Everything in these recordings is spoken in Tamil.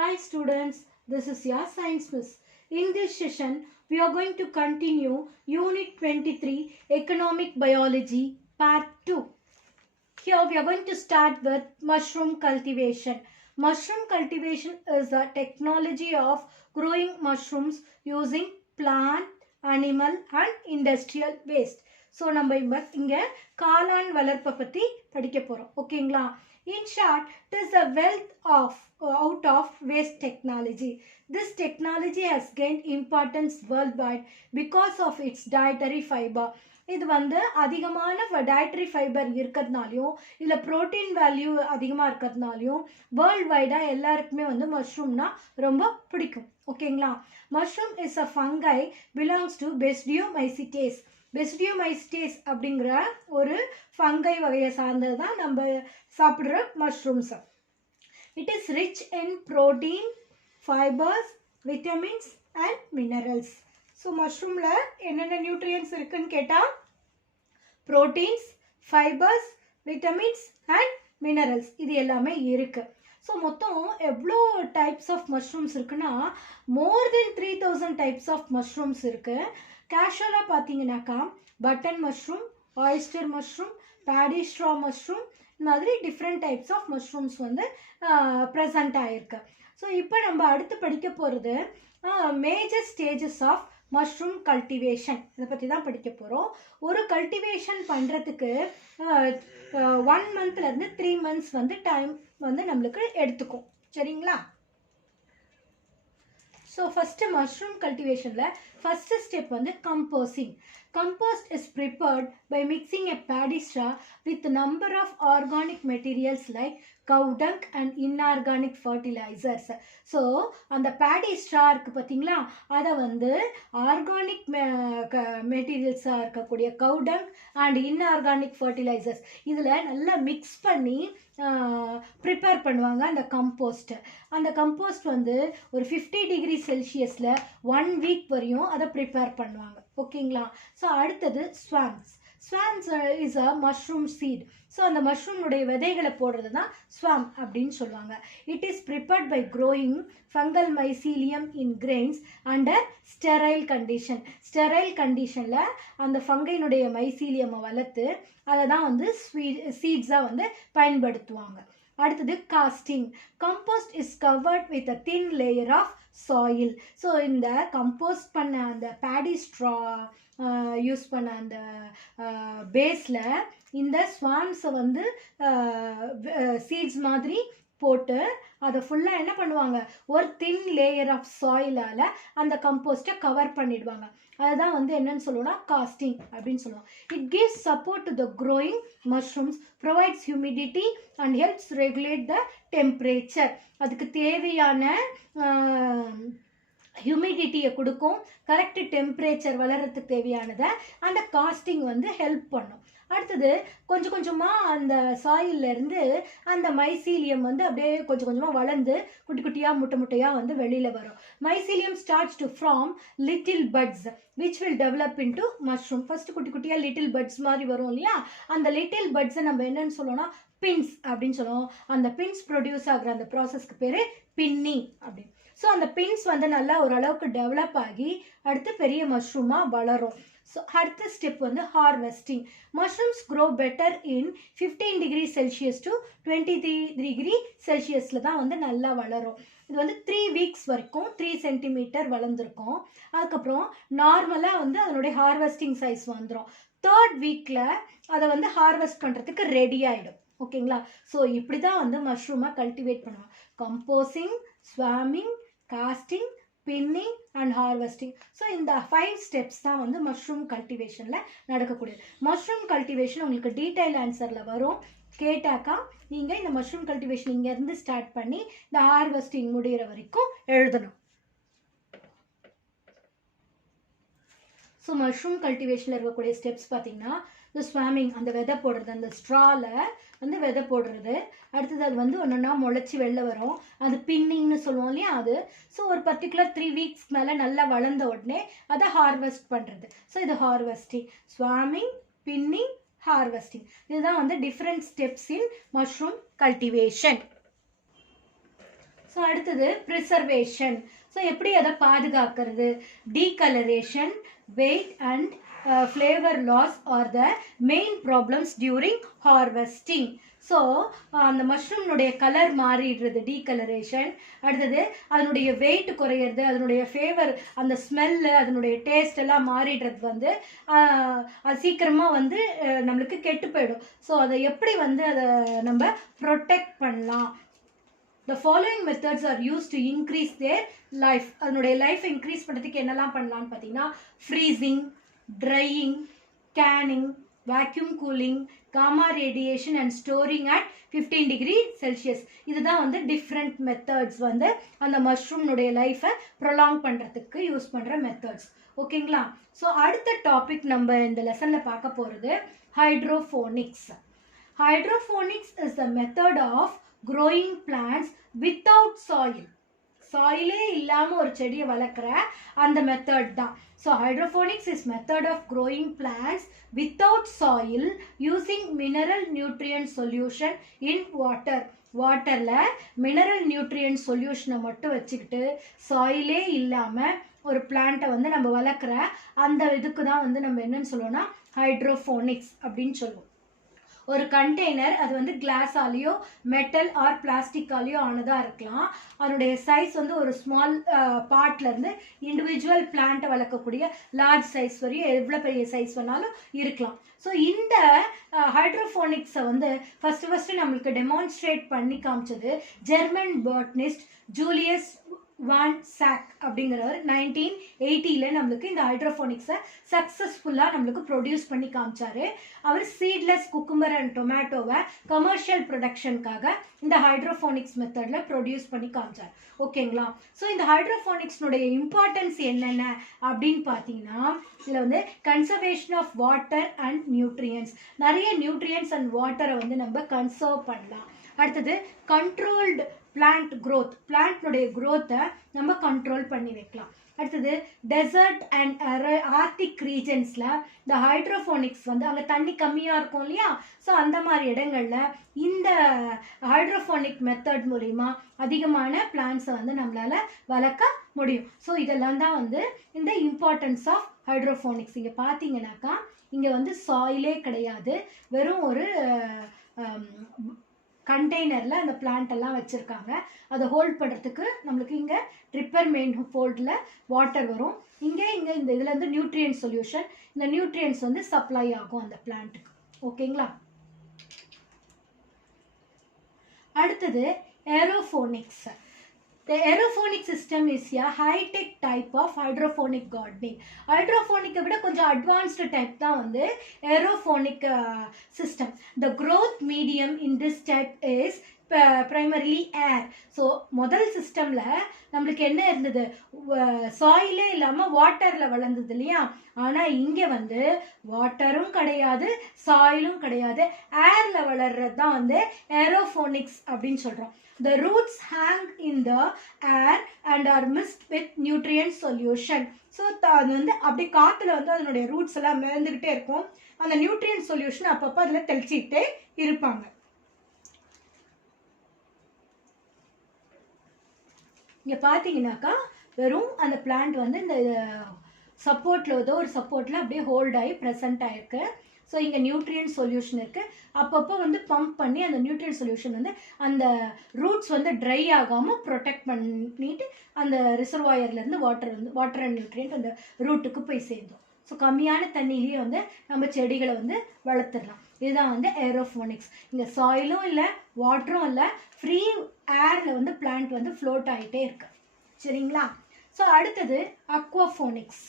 Hi students, this is your Science Miss. In this session, we are going to continue Unit 23 Economic Biology Part 2. Here we are going to start with mushroom cultivation. Mushroom cultivation is the technology of growing mushrooms using plant, animal and industrial waste. So நம்ம இங்க காளான் வளர்ப்பை பத்தி படிக்க போறோம். ஓகேங்களா? In short, it is the wealth of out of waste technology. This technology has gained importance worldwide because of its dietary fiber. இது அதிகமான டயட்ரி ஃபைபர் இருக்கிறதுனாலையும் இல்லை ப்ரோட்டீன் வேல்யூ அதிகமாக இருக்கிறதுனாலையும் வேர்ல்ட் வைடாக எல்லாருக்குமே மஷ்ரூம்னா ரொம்ப பிடிக்கும். ஓகேங்களா? Mushroom is a fungi belongs to basidiomycetes. Basidiomycetes அப்படிங்கிற ஒரு ஃபங்கை வகையை சார்ந்தது தான் நம்ம சாப்பிட்ற mushrooms. It is rich in protein, fibres, vitamins and minerals. So மஷ்ரூமில் என்னென்ன நியூட்ரியன்ஸ் இருக்குன்னு கேட்டால் proteins, fibres, vitamins and minerals இது எல்லாமே இருக்குது. ஸோ மொத்தம் எவ்வளோ டைப்ஸ் ஆஃப் மஷ்ரூம்ஸ் இருக்குன்னா more than 3000 types of mushrooms இருக்குது. கேஷுவலாக பார்த்தீங்கன்னாக்கா button mushroom, oyster mushroom, paddy straw mushroom மாதிரி different types of mushrooms present ஆகிருக்கு. ஸோ இப்போ நம்ம அடுத்து படிக்க போகிறது major stages of mushroom cultivation. இதை பற்றி தான் படிக்க போகிறோம். ஒரு கல்டிவேஷன் பண்ணுறதுக்கு 1 மந்த்லேருந்து 3 மந்த்ஸ் டைம் நம்மளுக்கு எடுத்துக்கும். சரிங்களா? ஸோ ஃபஸ்ட்டு மஷ்ரூம் கல்டிவேஷனில் first step composting. Compost is prepared by mixing a paddy straw with a number of organic materials like cow dung and inorganic fertilizers. So, அந்த paddy straw இருக்கு பார்த்தீங்களா, அதை ஆர்கானிக் மெட்டீரியல்ஸாக இருக்கக்கூடிய cow dung and inorganic fertilizers இதில் நல்லா மிக்ஸ் பண்ணி ப்ரிப்பேர் பண்ணுவாங்க அந்த கம்போஸ்ட். அந்த கம்போஸ்ட் ஒரு 50 டிகிரி செல்சியஸில் 1 வீக் வரையும் அதை ப்ரிப்பேர் பண்ணுவாங்க. ஓகேங்களா? ஸோ அடுத்தது spawns. Spawns is a mushroom seed. So அந்த மஷ்ரூமுடைய விதைகளை போடுறது தான் ஸ்வாம் அப்படின்னு சொல்லுவாங்க. It is prepared by growing fungal mycelium in grains under sterile condition. Sterile கண்டிஷனில் அந்த ஃபங்கைனுடைய மைசீலியமை வளர்த்து அதை தான் சீட்ஸாக பயன்படுத்துவாங்க. அடுத்தது casting. Compost is covered with a thin layer of soil. So இந்த கம்போஸ்ட் பண்ண அந்த பேடி ஸ்ட்ரா யூஸ் பண்ண அந்த பேஸில் இந்த ஸ்வாம்ஸை சீட்ஸ் மாதிரி போட்டு அதை ஃபுல்லாக என்ன பண்ணுவாங்க, ஒரு தின் லேயர் ஆஃப் சாயிலால் அந்த கம்போஸ்ட்டை கவர் பண்ணிடுவாங்க. அதுதான் என்னன்னு சொல்லுவோம்னா காஸ்டிங் அப்படின்னு சொல்லுவோம். It gives support to the growing mushrooms, provides humidity and helps regulate the temperature. அதுக்கு தேவையான ஹியூமிடிட்டியை கொடுக்கும், கரெக்ட் டெம்பரேச்சர் வளர்கிறதுக்கு தேவையானதை அந்த காஸ்டிங் ஹெல்ப் பண்ணும். அடுத்தது கொஞ்சம் கொஞ்சமாக அந்த சாயிலிருந்து அந்த மைசீலியம் அப்படியே கொஞ்சம் கொஞ்சமாக வளர்ந்து குட்டி குட்டியாக முட்டை முட்டையாக வெளியில் வரும். Mycelium starts to from little buds which will develop into mushroom. First குட்டி குட்டியாக லிட்டில் பட்ஸ் மாதிரி வரும் இல்லையா, அந்த லிட்டில் பட்ஸை நம்ம என்னன்னு சொல்லுவோம்னா பின்ஸ் அப்படின்னு சொல்லுவோம். அந்த பின்ஸ் ப்ரொடியூஸ் ஆகிற அந்த ப்ராசஸ்க்கு பேர் பின்னிங் அப்படின்னு. ஸோ அந்த பின்ஸ் நல்லா ஓரளவுக்கு டெவலப் ஆகி அடுத்து பெரிய மஷ்ரூமாக வளரும். ஸோ அடுத்த step harvesting. Mushrooms grow better in 15 degree Celsius to 23 degree செல்சியஸில் தான் நல்லா வளரும். இது 3 வீக்ஸ் வரைக்கும் 3 சென்டிமீட்டர் வளர்ந்துருக்கும். அதுக்கப்புறம் நார்மலாக அதனுடைய ஹார்வெஸ்டிங் சைஸ் வந்துடும். 3rd வீக்கில் அதை ஹார்வெஸ்ட் பண்ணுறதுக்கு ரெடி ஆகிடும். ஓகேங்களா? ஸோ இப்படி தான் மஷ்ரூமை கல்டிவேட் பண்ணுவாங்க. Composing, spawning, casting, pinning and harvesting. So இந்த 5 ஸ்டெப்ஸ் தான் மஷ்ரூம் கல்டிவேஷனில் நடக்கக்கூடியது. மஷ்ரூம் கல்டிவேஷன் உங்களுக்கு டீட்டெயில் ஆன்சரில் வரும். கேட்டாக்கா நீங்கள் இந்த மஷ்ரூம் கல்டிவேஷன் இங்கேருந்து ஸ்டார்ட் பண்ணி இந்த ஹார்வெஸ்டிங் முடிகிற வரைக்கும் எழுதணும். ஸோ மஷ்ரூம் கல்டிவேஷனில் இருக்கக்கூடிய ஸ்டெப்ஸ் பார்த்தீங்கன்னா இந்த ஸ்வாமிங், அந்த விதை போடுறது, அந்த ஸ்ட்ராவில் விதை போடுறது. அடுத்தது அது ஒன்றா முளைச்சி வெளில வரும், அது பின்னிங்னு சொல்லுவோம் இல்லையா அது. ஸோ ஒரு பர்டிகுலர் 3 வீக்ஸ் மேலே நல்லா வளர்ந்த உடனே அதை ஹார்வெஸ்ட் பண்ணுறது. ஸோ இது ஹார்வெஸ்டிங். ஸ்வாமிங், பின்னிங், ஹார்வெஸ்டிங், இதுதான் different steps in mushroom cultivation. So அடுத்தது ப்ரிசர்வேஷன். ஸோ எப்படி அதை பாதுகாக்கிறது? Discoloration, weight and flavour loss are the main problems during harvesting. So அந்த மஷ்ரூம்னுடைய கலர் மாறிடுறது, டீகலரேஷன். அடுத்தது அதனுடைய வெயிட் குறையிறது, அதனுடைய ஃபேவர், அந்த ஸ்மெல்லு, அதனுடைய டேஸ்ட் எல்லாம் மாறிடுறது வந்து அது சீக்கிரமாக வந்து நம்மளுக்கு கெட்டு போயிடும். ஸோ அதை எப்படி வந்து அதை நம்ம ப்ரொடெக்ட் பண்ணலாம்? The following methods are used to increase their life. அதனுடைய லைஃப் இன்க்ரீஸ் பண்ணுறதுக்கு என்னெல்லாம் பண்ணலான்னு பார்த்தீங்கன்னா, freezing, drying, canning, vacuum cooling, gamma radiation and storing at 15 degree Celsius. இதுதான் வந்து டிஃப்ரெண்ட் மெத்தட்ஸ் வந்து அந்த மஷ்ரூம்னுடைய லைஃபை ப்ரொலாங் பண்ணுறதுக்கு யூஸ் பண்ணுற மெத்தட்ஸ். ஓகேங்களா? ஸோ அடுத்த டாபிக் நம்ம இந்த லெசனில் பார்க்க போகிறது hydroponics. Hydroponics is the method of growing plants without soil. சாயிலே இல்லாமல் ஒரு செடியை வளர்க்குற அந்த மெத்தட் தான். So hydroponics is method of growing plants without soil using mineral nutrient solution in water. வாட்டரில் மினரல் நியூட்ரியன்ட் சொல்யூஷனை மட்டும் வச்சுக்கிட்டு சாயிலே இல்லாமல் ஒரு பிளான்ட்டை வந்து நம்ம வளர்க்குற அந்த இதுக்கு தான் வந்து நம்ம என்னன்னு சொல்லுவோம்னா ஹைட்ரோஃபோனிக்ஸ் அப்படின்னு சொல்லுவோம். ஒரு கண்டெய்னர் அது வந்து கிளாஸாலேயோ மெட்டல் ஆர் பிளாஸ்டிக்காலேயோ ஆனதாக இருக்கலாம். அதனுடைய சைஸ் வந்து ஒரு ஸ்மால் பார்ட்லேருந்து இண்டிவிஜுவல் பிளான்ட்டை வளர்க்கக்கூடிய லார்ஜ் சைஸ் வரையும் எவ்வளோ பெரிய சைஸ் வேணாலும் இருக்கலாம். ஸோ இந்த ஹைட்ரோஃபோனிக்ஸை வந்து ஃபஸ்ட்டு நம்மளுக்கு டெமான்ஸ்ட்ரேட் பண்ணி காமிச்சது ஜெர்மன் பாட்னிஸ்ட் ஜூலியஸ் வான் சாக் அப்படிங்கிறவர் 1980 நம்மளுக்கு இந்த ஹைட்ரோஃபோனிக்ஸை சக்ஸஸ்ஃபுல்லாக நம்மளுக்கு ப்ரொடியூஸ் பண்ணி காமிச்சாரு. அவர் சீட்லெஸ் குக்கும்பர் அண்ட் டொமேட்டோவை கமர்ஷியல் ப்ரொடக்ஷனுக்காக இந்த ஹைட்ரோஃபோனிக்ஸ் மெத்தடில் ப்ரொடியூஸ் பண்ணி காமிச்சார். ஓகேங்களா? ஸோ இந்த ஹைட்ரோஃபோனிக்ஸ்னுடைய இம்பார்ட்டன்ஸ் என்னென்ன அப்படின்னு பார்த்தீங்கன்னா, இதில் வந்து conservation of water and nutrients, நிறைய நியூட்ரியன்ஸ் அண்ட் வாட்டரை வந்து நம்ம கன்சர்வ் பண்ணலாம். அடுத்தது கண்ட்ரோல்டு பிளான்ட் க்ரோத், பிளான்ட்னுடைய க்ரோத்தை நம்ம கண்ட்ரோல் பண்ணி வைக்கலாம். அடுத்தது டெசர்ட் அண்ட் ஆர்டிக் ரீஜன்ஸில் இந்த ஹைட்ரோஃபோனிக்ஸ் வந்து அங்கே தண்ணி கம்மியாக இருக்கும் இல்லையா? ஸோ அந்த மாதிரி இடங்களில் இந்த ஹைட்ரோஃபோனிக் மெத்தட் மூலிமா அதிகமான பிளான்ட்ஸை வந்து நம்மளால் வளர்க்க முடியும். ஸோ இதெல்லாம் தான் வந்து இந்த இம்பார்ட்டன்ஸ் ஆஃப் ஹைட்ரோஃபோனிக்ஸ். இங்கே பார்த்தீங்கன்னாக்கா இங்கே வந்து சாயிலே கிடையாது, வெறும் ஒரு கண்டெய்னரில் அந்த பிளான்ட் எல்லாம் வச்சுருக்காங்க. அதை ஹோல்ட் பண்ணுறதுக்கு நம்மளுக்கு இங்கே ட்ரிப்பர் மெயின் ஃபோல்டில் வாட்டர் வரும். இங்கே இந்த இதில் வந்து நியூட்ரியன்ட் சொல்யூஷன், இந்த நியூட்ரியன்ட்ஸ் வந்து சப்ளை ஆகும் அந்த பிளான்ட்டுக்கு. ஓகேங்களா? அடுத்தது aeroponics. The aeroponic system is a high-tech type of hydroponic gardening. Hydroponic விட கொஞ்சம் advanced type தான் வந்து aeroponic system. The growth medium in this type is primarily air. So முதல் சிஸ்டமில் நம்மளுக்கு என்ன இருந்தது? சாயிலே இல்லாமல் வாட்டரில் வளர்ந்தது இல்லையா? ஆனால் இங்கே வந்து வாட்டரும் கிடையாது, சாயிலும் கிடையாது, ஏரில் வளர்றது தான் வந்து ஏரோஃபோனிக்ஸ் அப்படின்னு சொல்கிறோம். The roots hang in the air and are mixed with nutrient solution. So அது வந்து அப்படி காற்றுல வந்து அதனுடைய ரூட்ஸ் எல்லாம் மிதந்துக்கிட்டே இருக்கும். அந்த நியூட்ரியன்ட் சொல்யூஷன் அப்பப்போ அதில் தெளிச்சிக்கிட்டே இருப்பாங்க. இங்கே பார்த்தீங்கன்னாக்கா வெறும் அந்த பிளான்ட் வந்து இந்த சப்போர்ட்டில் ஏதோ ஒரு சப்போர்ட்டில் அப்படியே ஹோல்ட் ஆகி ப்ரெசென்ட் ஆகிருக்கு. ஸோ இங்கே நியூட்ரியன்ட் சொல்யூஷன் இருக்குது. அப்பப்போ வந்து பம்ப் பண்ணி அந்த நியூட்ரியன்ட் சொல்யூஷன் வந்து அந்த ரூட்ஸ் வந்து ட்ரை ஆகாமல் ப்ரொடெக்ட் பண்ணிட்டு அந்த ரிசர்வாயர்லேருந்து வாட்டர் அண்ட் நியூட்ரியன்ட் அந்த ரூட்டுக்கு போய் சேர்ந்தோம். ஸோ கம்மியான தண்ணியிலேயே வந்து நம்ம செடிகளை வந்து வளர்த்துடலாம். இதுதான் வந்து ஏரோஃபோனிக்ஸ். இங்கே சாயிலும் இல்லை, வாட்டரும் இல்லை, ஃப்ரீ ஏரில் வந்து பிளான்ட் வந்து ஃப்ளோட் ஆகிட்டே இருக்கு. சரிங்களா? ஸோ அடுத்தது aquaponics.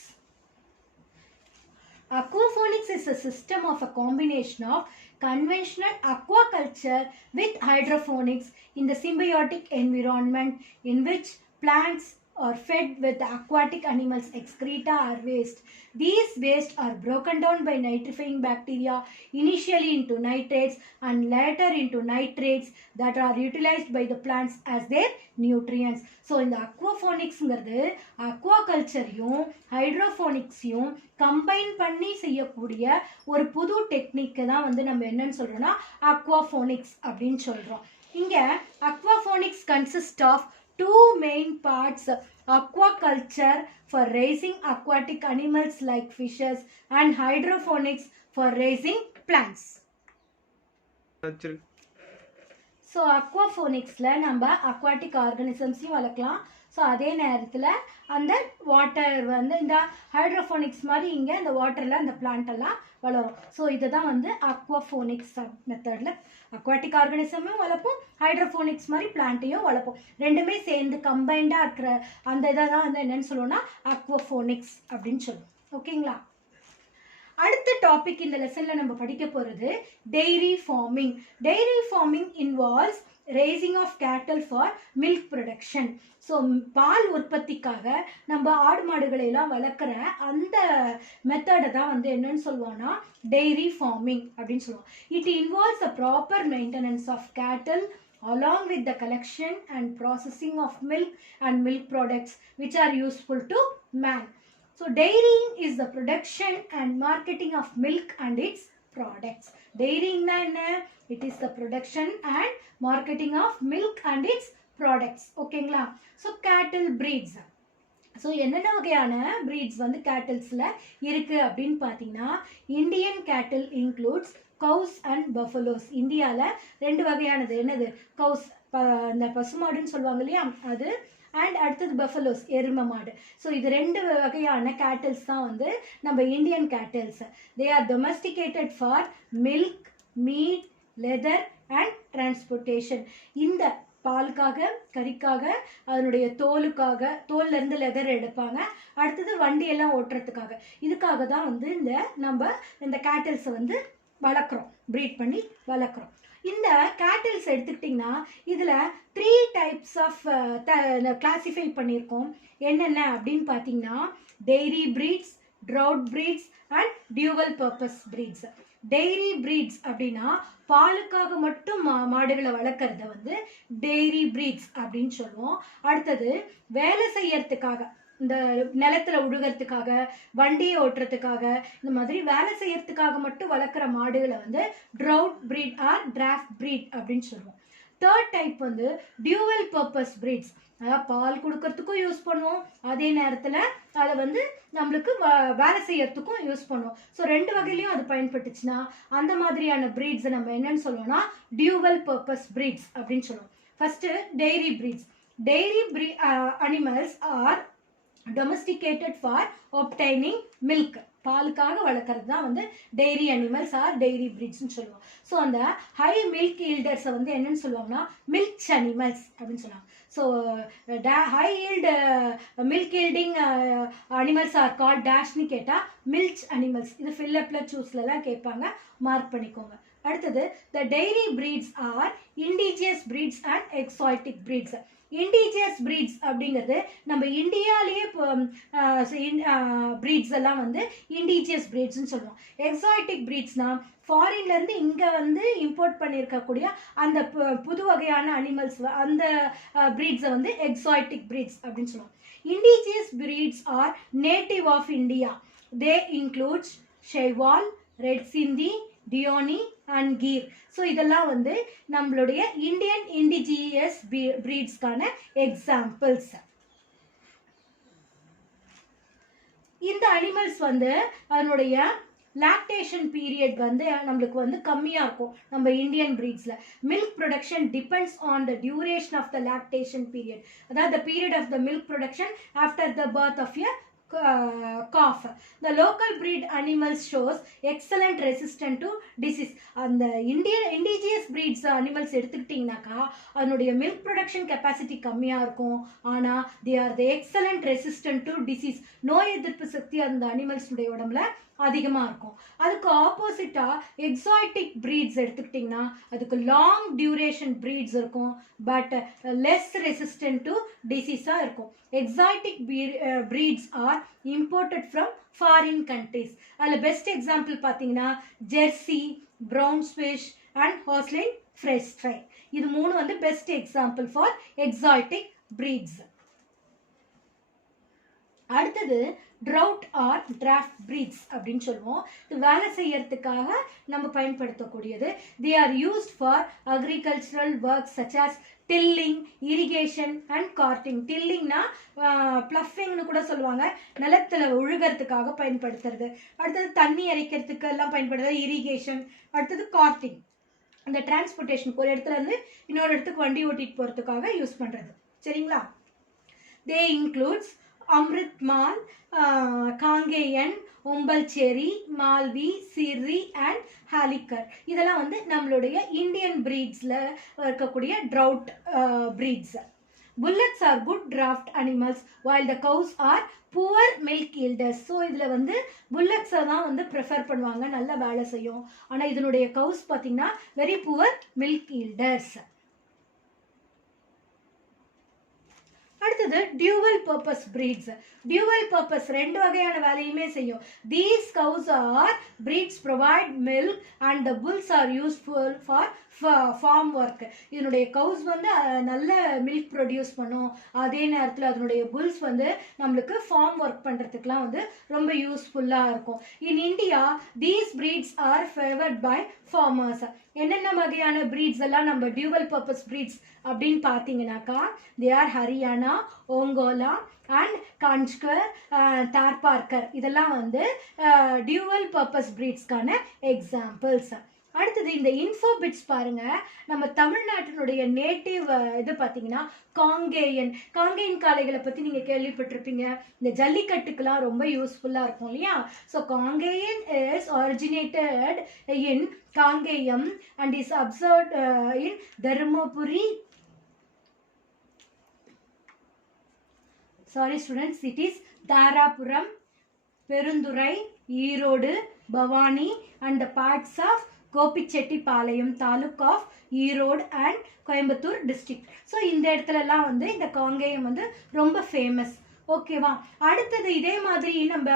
Aquaponics is a system of a combination of conventional aquaculture with hydroponics in the symbiotic environment in which plants are fed with the aquatic animals' excreta or waste. These waste are broken down by nitrifying bacteria initially into nitrates and later into nitrates that are utilized by the plants as their nutrients. So இந்த அக்வாஃபோனிக்ஸ்ங்கிறது அக்வாகல்ச்சரையும் ஹைட்ரோஃபோனிக்ஸையும் கம்பைன் பண்ணி செய்யக்கூடிய ஒரு புது டெக்னிக்கு தான் வந்து நம்ம என்னன்னு சொல்கிறோம்னா அக்வாஃபோனிக்ஸ் அப்படின்னு சொல்கிறோம். இங்கே aquaponics consist of two main parts: aquaculture for raising aquatic animals like fishes and hydroponics for raising plants. So அக்வாஃபோனிக்ஸில் நம்ம அக்வாட்டிக் ஆர்கானிசம்ஸையும் வளர்க்கலாம். ஸோ அதே நேரத்தில் அந்த வாட்டர் வந்து இந்த ஹைட்ரோஃபோனிக்ஸ் மாதிரி இங்கே இந்த வாட்டரில் அந்த பிளான்ட்டெல்லாம் வளரும். ஸோ இதை தான் வந்து அக்வாஃபோனிக்ஸ் மெத்தடில் அக்வாட்டிக் ஆர்கானிசமும் வளர்ப்போம், ஹைட்ரோஃபோனிக்ஸ் மாதிரி பிளான்ட்டையும் வளர்ப்போம். ரெண்டுமே சேர்ந்து கம்பைண்டாக இருக்கிற அந்த இதை தான் வந்து என்னென்னு சொல்லுவோம்னா அக்வாஃபோனிக்ஸ் அப்படின்னு சொல்லுவோம். ஓகேங்களா? அடுத்த டாபிக் இந்த லெசன்ல நம்ம படிக்க போறது dairy farming. Dairy farming involves raising of cattle for milk production. So பால் உற்பத்திக்காக நம்ம ஆடு மாடுகளை எல்லாம் வளர்க்குற அந்த மெத்தடை தான் வந்து என்னன்னு சொல்லுவோம்னா டெய்ரி ஃபார்மிங் அப்படின்னு சொல்லுவோம். It involves a proper maintenance of cattle along with the collection and processing of milk and milk products which are useful to man. So dairying is the production and marketing of milk and its products. Dairying na enna? It is the production and marketing of milk and its products. ஓகேங்களா? So cattle breeds. ஸோ என்னென்ன வகையான breeds வந்து கேட்டில்ஸில் இருக்குது அப்படின்னு பார்த்தீங்கன்னா இந்தியன் கேட்டில் இன்க்ளூட்ஸ் கவுஸ் அண்ட் பஃபலோஸ். இந்தியாவில் ரெண்டு வகையானது. என்னது? கவுஸ், இந்த பசுமாடுன்னு சொல்லுவாங்க இல்லையா, அது. அண்ட் அடுத்தது பஃபலோஸ், எருமை மாடு. ஸோ இது ரெண்டு வகையான கேட்டில்ஸ் தான் வந்து நம்ம Indian cattles. They are domesticated for milk, meet, leather and transportation. இந்த பாலுக்காக, கறிக்காக, அதனுடைய தோலுக்காக, தோல்லேருந்து லெதர் எடுப்பாங்க. அடுத்தது வண்டியெல்லாம் ஓட்டுறதுக்காக. இதுக்காக தான் வந்து நம்ம இந்த கேட்டில்ஸை வந்து வளர்க்குறோம், ப்ரீட் பண்ணி வளர்க்குறோம். இந்த கேட்டில்ஸ் எடுத்துக்கிட்டிங்கன்னா இதில் 3 டைப்ஸ் ஆஃப் கிளாசிஃபை பண்ணியிருக்கோம். என்னென்ன அப்படின்னு பார்த்தீங்கன்னா dairy breeds, trout breeds and dual purpose breeds. Dairy breeds அப்படின்னா பாலுக்காக மட்டும் மாடுகளை வளர்க்குறத வந்து டெய்ரி ப்ரீட்ஸ் அப்படின்னு சொல்லுவோம். அடுத்தது வேலை செய்யறதுக்காக, இந்த நிலத்தில் உழுகிறதுக்காக, வண்டியை ஓட்டுறதுக்காக, இந்த மாதிரி வேலை செய்யறதுக்காக மட்டும் வளர்க்குற மாடுகளை வந்து draught breed or draft breed அப்படின்னு சொல்லுவோம். தேர்ட் டைப் வந்து டியூவல் பர்பஸ் ப்ரீட்ஸ். அதாவது பால் கொடுக்கறதுக்கும் யூஸ் பண்ணுவோம், அதே நேரத்தில் அதை வந்து நம்மளுக்கு வேலை செய்யறதுக்கும் யூஸ் பண்ணுவோம். ஸோ ரெண்டு வகையிலையும் அது பயன்பட்டுச்சுன்னா அந்த மாதிரியான ப்ரீட்ஸை நம்ம என்னன்னு சொல்லுவோம்னா டியூவல் பர்பஸ் ப்ரீட்ஸ் அப்படின்னு சொல்லுவோம். First dairy breeds. Dairy animals are domesticated for obtaining milk. பாலுக்காக வளர்க்குறது தான் வந்து டெய்ரி அனிமல்ஸ் ஆர் டெய்ரி ப்ரீட்ஸ்னு சொல்லுவோம். ஸோ அந்த ஹை மில்க் ஈல்டர்ஸை வந்து என்னென்னு சொல்லுவாங்கன்னா மில்க் அனிமல்ஸ் அப்படின்னு சொல்லுவாங்க. So high yield milk yielding animals are call டேஷ்னு கேட்டால் மில்க் அனிமல்ஸ். இது ஃபில்லப்பில் சூஸ்லலாம் கேட்பாங்க, மார்க் பண்ணிக்கோங்க. அடுத்தது the dairy breeds are indigenous breeds and exotic breeds. Indigenous breeds அப்படிங்கிறது நம்ம இந்தியாவிலேயே ப்ரீட்ஸ் எல்லாம் வந்து இண்டிஜியஸ் ப்ரீட்ஸ்ன்னு சொல்லுவோம். எக்ஸாட்டிக் ப்ரீட்ஸ்னால் ஃபாரின்லேருந்து இங்கே வந்து இம்போர்ட் பண்ணியிருக்கக்கூடிய அந்த புது வகையான அனிமல்ஸ், அந்த ப்ரீட்ஸை வந்து எக்ஸாட்டிக் ப்ரீட்ஸ் அப்படின்னு சொல்லுவோம். Indigenous breeds are native of India. They includes Sahiwal, red Sindhi, Deoni and Gir. So இதெல்லாம் வந்து நம்மளுடைய இந்தியன் இண்டிஜியஸ் ப்ரீட்ஸ்க்கான எக்ஸாம்பிள்ஸ். இந்த அனிமல்ஸ் வந்து அதனுடைய லாக்டேஷன் பீரியட் வந்து நம்மளுக்கு வந்து கம்மியாக இருக்கும். நம்ம இந்தியன் ப்ரீட்ஸில் milk production depends on the duration of the lactation period. அதாவது the period of the milk production after the birth of a calf. The local breed animals shows excellent resistance to disease. அந்த indigenous breeds animals எடுத்துக்கிட்டிங்கனாக்கா அதனுடைய மில்க் ப்ரொடக்ஷன் கெப்பாசிட்டி கம்மியாக இருக்கும், ஆனால் they are the excellent resistant to disease. நோய் எதிர்ப்பு சக்தி அந்த அனிமல்ஸுடைய உடம்புல அதிகமாக இருக்கும். அதுக்கு ஆப்போசிட்டாக எக்ஸாட்டிக் ப்ரீட்ஸ் எடுத்துக்கிட்டிங்கன்னா அதுக்கு லாங் டியூரேஷன் ப்ரீட்ஸ் இருக்கும், பட் லெஸ் ரெசிஸ்டன்ட் டு டிசீஸாக இருக்கும். Exotic breeds are imported from foreign countries. அதில் பெஸ்ட் எக்ஸாம்பிள் பார்த்தீங்கன்னா Jersey, brown Swiss and Holstein Friesian. இது மூணு வந்து best example for exotic breeds. அடுத்தது ட்ரவுட் ஆர் டிராஃப்ட் பிரீட்ஸ் அப்படின்னு சொல்லுவோம். இது வேலை செய்யறதுக்காக நம்ம பயன்படுத்தக்கூடியது. They are used for agricultural work such as tilling, irrigation and carting. டில்லிங்னா ப்ளஃபிங்னு கூட சொல்லுவாங்க, நிலத்தில் உழுகிறதுக்காக பயன்படுத்துறது. அடுத்தது தண்ணி இறைக்கிறதுக்கு எல்லாம் பயன்படுத்துறது இரிகேஷன். அடுத்தது கார்டிங், அந்த டிரான்ஸ்போர்ட்டேஷனுக்கு ஒரு இடத்துல இருந்து இன்னொரு இடத்துக்கு வண்டி ஓட்டிட்டு போகிறதுக்காக யூஸ் பண்ணுறது. சரிங்களா? They includes Amrit Mahal, Kangayam, Umblachery, Malvi, Siri and Hallikar. இதெல்லாம் வந்து நம்மளுடைய இந்தியன் பிரீட்ஸில் இருக்கக்கூடிய draught breeds. Bullocks are good draught animals while the cows are poor milk yielders. So இதில் வந்து புல்லட்ஸை தான் வந்து ப்ரிஃபர் பண்ணுவாங்க, நல்லா வேலை செய்யும். ஆனால் இதனுடைய கவுஸ் பார்த்தீங்கன்னா வெரி புவர் மில்க் ஈல்டர்ஸ். அடுத்தது dual purpose breeds. Dual purpose ரெண்டு வகையான வேலையுமே செய்யும். These cows are breeds provide milk and the bulls are useful for farm work. இதனுடைய கவுஸ் வந்து நல்ல மில்க் ப்ரொடியூஸ் பண்ணும், அதே நேரத்தில் அதனுடைய புல்ஸ் வந்து நம்மளுக்கு ஃபார்ம் ஒர்க் பண்ணுறதுக்குலாம் வந்து ரொம்ப யூஸ்ஃபுல்லாக இருக்கும். In India these breeds are favoured by farmers. என்னென்ன வகையான பிரீட்ஸ் எல்லாம் நம்ம டியூவல் பர்பஸ் பிரீட்ஸ் அப்படின்னு பார்த்தீங்கன்னாக்கா, they are Haryana, Ongole and Kankrej, Tharparkar. இதெல்லாம் வந்து டியூவல் பர்பஸ் பிரீட்ஸ்க்கான எக்ஸாம்பிள்ஸ். அடுத்தது இந்த இன்ஃபோபிட்ஸ் பாருங்க, நம்ம தமிழ்நாட்டினுடைய நேட்டிவ் இது பார்த்தீங்கன்னா காங்கேயன். காங்கேயன் காளைகளை பற்றி நீங்கள் கேள்விப்பட்டிருப்பீங்க, இந்த ஜல்லிக்கட்டுக்கெல்லாம் ரொம்ப யூஸ்ஃபுல்லாக இருக்கும் இல்லையா? So Kangeyan is originated in Kangeyam and is observed in Dharmapuri. Sorry students, it is Tharapuram, Perundurai, Erode, Bhavani and the parts of Gopichettipallayam taluk of Erode and Coimbatore district. So இந்த இடத்துலலாம் வந்து இந்த காங்கேயம் வந்து ரொம்ப ஃபேமஸ். ஓகேவா? அடுத்தது இதே மாதிரி நம்ம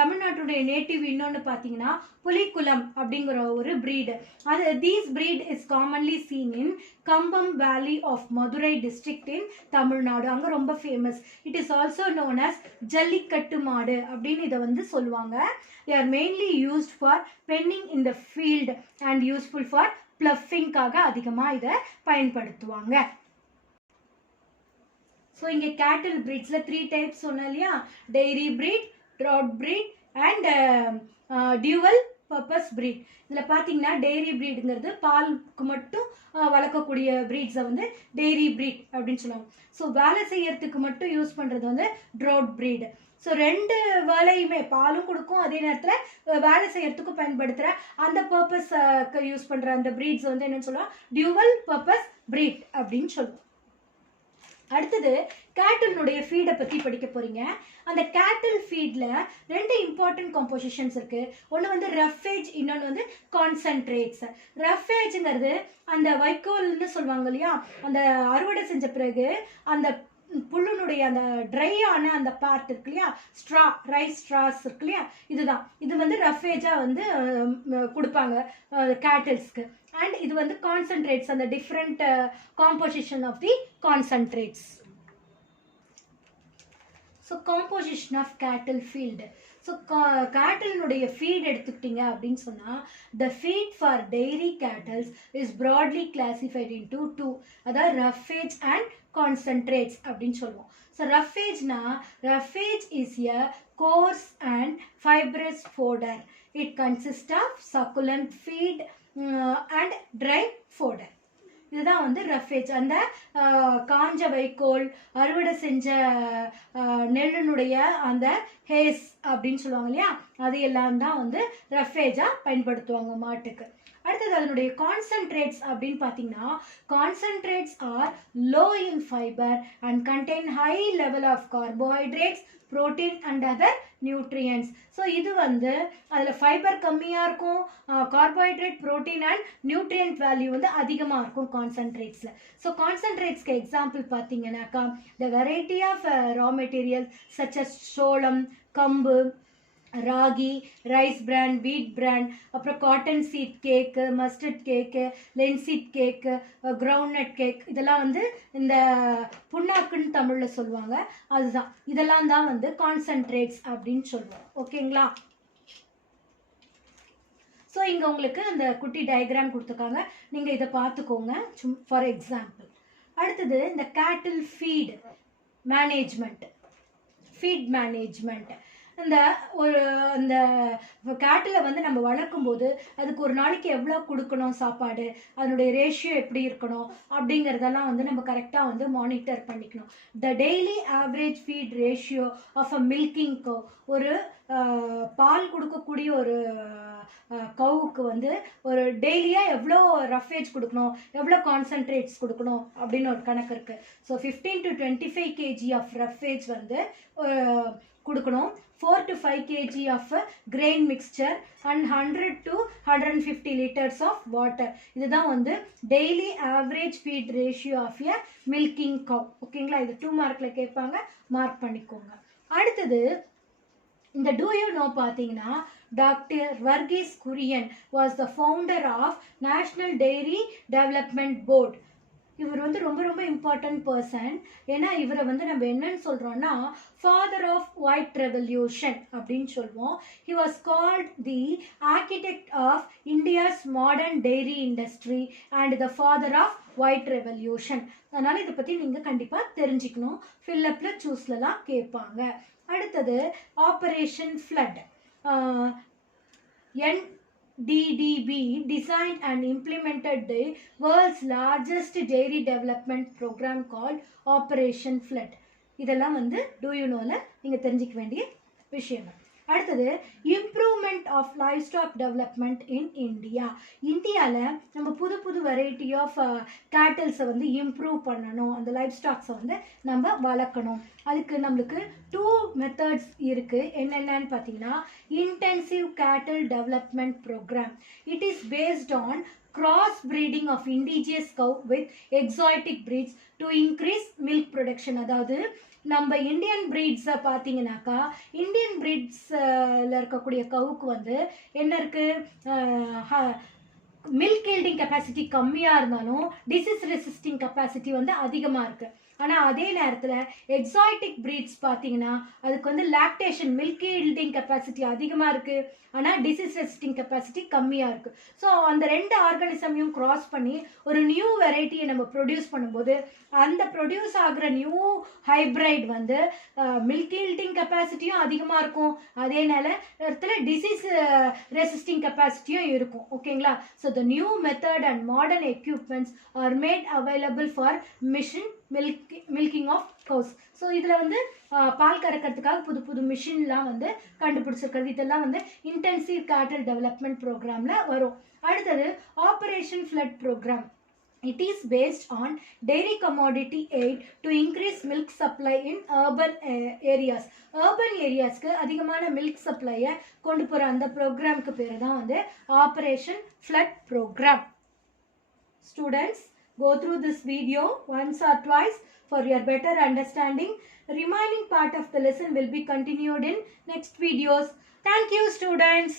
தமிழ்நாட்டுடைய நேட்டிவ் இன்னொன்று பார்த்தீங்கன்னா புலிக்குளம் அப்படிங்கிற ஒரு பிரீடு. அது these breed is commonly seen in Cumbum valley of Madurai district in Tamil Nadu. அங்கே ரொம்ப famous. It is also known as jallikattu மாடு அப்படின்னு இதை வந்து சொல்லுவாங்க. they are mainly used for penning in the field and useful for ப்ளஃபிங்காக அதிகமாக இதை பயன்படுத்துவாங்க. ஸோ இங்கே கேட்டில் பிரீட்ஸில் 3 டைப்ஸ் சொன்னேன் இல்லையா? Dairy breed, draught breed and dual purpose breed. இதில் பார்த்தீங்கன்னா டெய்ரி பிரீடுங்கிறது பாலுக்கு மட்டும் வளர்க்கக்கூடிய பிரீட்ஸை வந்து டெய்ரி பிரீட் அப்படின்னு சொல்லுவாங்க. ஸோ வேலை செய்யறதுக்கு மட்டும் யூஸ் பண்ணுறது வந்து ட்ராட் பிரீடு. ஸோ ரெண்டு வேலையுமே பாலும் கொடுக்கும், அதே நேரத்தில் வேலை செய்யறதுக்கும் பயன்படுத்துகிற அந்த பர்பஸ்க்கு யூஸ் பண்ணுற அந்த பிரீட்ஸ் வந்து என்னன்னு சொல்லுவோம்? டியூவல் பர்பஸ் பிரீட் அப்படின்னு சொல்லுவோம். அடுத்தது கேட்டில்னுடைய ஃபீடை பற்றி படிக்க போகிறீங்க. அந்த கேட்டில் ஃபீடில் 2 இம்பார்ட்டன்ட் காம்போசிஷன்ஸ் இருக்குது. ஒன்று வந்து ரஃபேஜ், இன்னொன்று வந்து கான்சன்ட்ரேட்ஸ். ரஃபேஜுங்கிறது அந்த வைக்கோல்னு சொல்லுவாங்க இல்லையா? அந்த அறுவடை செஞ்ச பிறகு அந்த புல்லுனுடைய அந்த ட்ரை ஆன அந்த பார்ட் இருக்கு இல்லையா? ஸ்ட்ரா, ரைஸ் ஸ்ட்ராஸ் இருக்கு இல்லையா? இதுதான், இது வந்து ரஃபேஜாக வந்து கொடுப்பாங்க கேட்டில்ஸ்க்கு. அண்ட் இது வந்து கான்சன்ட்ரேட்ஸ், அந்த different composition of the concentrates. So composition of cattle feed. So கேட்டில்னுடைய ஃபீட் எடுத்துக்கிட்டீங்க அப்படின்னு சொன்னால், the feed for dairy cattles is broadly classified into 2, அதாவது ரஃபேஜ் அண்ட் கான்சன்ட்ரேட்ஸ் அப்படின்னு சொல்லுவோம். ஸோ ரஃபேஜ்னா, roughage is a coarse and fibrous fodder. It consists of succulent feed and dry fodder. இதுதான் வந்து ரஃபேஜ். அந்த காஞ்ச வைக்கோல், அறுவடை செஞ்ச நெல்லினுடைய அந்த ஹேஸ் அப்படின்னு சொல்லுவாங்க இல்லையா? அதையெல்லாம் தான் வந்து ரஃபேஜாக பயன்படுத்துவாங்க மாட்டுக்கு. அடுத்தது அதனுடைய கான்சன்ட்ரேட்ஸ் அப்படின்னு பார்த்தீங்கன்னா, concentrates are low in fibre and contain high level of carbohydrates, protein and other nutrients. So இது வந்து அதில் ஃபைபர் கம்மியாக இருக்கும், carbohydrate, protein and nutrient value வந்து அதிகமாக இருக்கும் கான்சன்ட்ரேட்ஸில். ஸோ கான்சன்ட்ரேட்ஸ்க்கு எக்ஸாம்பிள் பார்த்தீங்கன்னாக்கா, the variety of raw material such as cholam, kambu, ragi, rice bran, wheat bran, அப்புறம் cotton seed cake, mustard cake, linseed cake, groundnut cake, இதெல்லாம் வந்து இந்த புண்ணாக்குன்னு தமிழில் சொல்லுவாங்க. அதுதான், இதெல்லாம் தான் வந்து கான்சன்ட்ரேட்ஸ் அப்படின்னு சொல்லுவோம். ஓகேங்களா? ஸோ இங்கே உங்களுக்கு அந்த குட்டி டயக்ராம் கொடுத்துருக்காங்க, நீங்கள் இதை பார்த்துக்கோங்க ஃபார் எக்ஸாம்பிள். அடுத்தது இந்த கேட்டில் ஃபீட் மேனேஜ்மெண்ட். இந்த ஒரு அந்த கேட்டில் வந்து நம்ம வளர்க்கும் போது அதுக்கு ஒரு நாளைக்கு எவ்வளோ கொடுக்கணும் சாப்பாடு, அதனுடைய ரேஷியோ எப்படி இருக்கணும் அப்படிங்கிறதெல்லாம் வந்து நம்ம கரெக்டாக வந்து மானிட்டர் பண்ணிக்கணும். The daily average feed ratio of a milking cow, ஒரு பால் கொடுக்கக்கூடிய ஒரு கவுக்கு வந்து ஒரு டெய்லியாக எவ்வளோ ரஃபேஜ் கொடுக்கணும், எவ்வளோ கான்சன்ட்ரேட்ஸ் கொடுக்கணும் அப்படின்னு ஒரு கணக்கு இருக்குது. So 15 to 25 kg of roughage வந்து கொடுக்கணும். 4 to 5 kg of grain mixture and 100 to 150 liters of water. இதுதான் வந்து daily average feed ratio of a milking cow. ஓகேங்களா? இது 2 மார்க்கில் கேட்பாங்க, மார்க் பண்ணிக்கோங்க. அடுத்தது இந்த டூ யூ நோ பார்த்தீங்கன்னா, Doctor Verghese Kurien was the founder of National Dairy Development Board. இவர் வந்து ரொம்ப ரொம்ப இம்பார்ட்டன்ட் பர்சன். ஏன்னா இவரை வந்து நம்ம என்னன்னு சொல்கிறோம்னா ஃபாதர் ஆஃப் ஒயிட் ரெவல்யூஷன் அப்படின்னு சொல்லுவோம். He was called the architect of India's modern dairy industry and the father of white revolution. அதனால் இதை பற்றி நீங்கள் கண்டிப்பாக தெரிஞ்சுக்கணும். ஃபில்லப்பில் சூஸ்லலாம் கேட்பாங்க. அடுத்தது operation flood. NDDB designed and implemented the world's largest dairy development program called Operation Flood. இதெல்லாம் வந்து do you knowல நீங்க தெரிஞ்சிக்க வேண்டிய விஷயங்கள். அடுத்தது improvement of livestock development in India. இந்தியாவில் நம்ம புது புது வெரைட்டி ஆஃப் கேட்டில்ஸை வந்து இம்ப்ரூவ் பண்ணணும், அந்த லைவ் ஸ்டாக்ஸை வந்து நம்ம வளர்க்கணும். அதுக்கு நம்மளுக்கு 2 மெத்தட்ஸ் இருக்குது. என்னென்னு பார்த்தீங்கன்னா, intensive cattle development programme. It is based on cross breeding of indigenous cow with exotic breeds to increase milk production. அதாவது நம்ம இந்தியன் பிரீட்ஸை பார்த்தீங்கன்னாக்கா, இந்தியன் பிரீட்ஸில் இருக்கக்கூடிய கவுக்கு வந்து என்ன இருக்குது, மில்க் ஈல்டிங் கெப்பாசிட்டி கம்மியாக இருந்தாலும் டிசீஸ் ரெசிஸ்டிங் கெப்பாசிட்டி வந்து அதிகமாக இருக்குது. ஆனால் அதே நேரத்தில் எக்ஸாட்டிக் பிரீட்ஸ் பார்த்தீங்கன்னா அதுக்கு வந்து லாக்டேஷன் மில்க் ஈல்டிங் கெப்பாசிட்டி அதிகமாக இருக்குது, ஆனால் டிசீஸ் ரெசிஸ்டிங் கெப்பாசிட்டி கம்மியாக இருக்குது. ஸோ அந்த 2 ஆர்கானிசமையும் கிராஸ் பண்ணி ஒரு நியூ வெரைட்டியை நம்ம ப்ரொடியூஸ் பண்ணும்போது அந்த ப்ரொடியூஸ் ஆகிற நியூ ஹைப்ரைட் வந்து மில்க் ஈல்டிங் கெப்பாசிட்டியும் அதிகமாக இருக்கும், அதே நேரத்தில் டிசீஸ் ரெசிஸ்டிங் கெப்பாசிட்டியும் இருக்கும். ஓகேங்களா? So the new method and modern equipments are made available for machine milking of cows. So இதில் வந்து பால் கறக்கிறதுக்காக புது புது மிஷின்லாம் வந்து கண்டுபிடிச்சிருக்கிறது. இதெல்லாம் வந்து இன்டென்சிவ் கேட்டில் டெவலப்மெண்ட் ப்ரோக்ராமில் வரும். அடுத்தது operation flood programme. It is based on dairy commodity aid to increase milk supply in urban areas. Urban areasக்கு அதிகமான milk supply-யை கொண்டு போகிற அந்த ப்ரோக்ராமுக்கு பேர் தான் வந்து operation flood programme. Students, go through this video once or twice for your better understanding. Remaining part of the lesson will be continued in next videos. Thank you, students.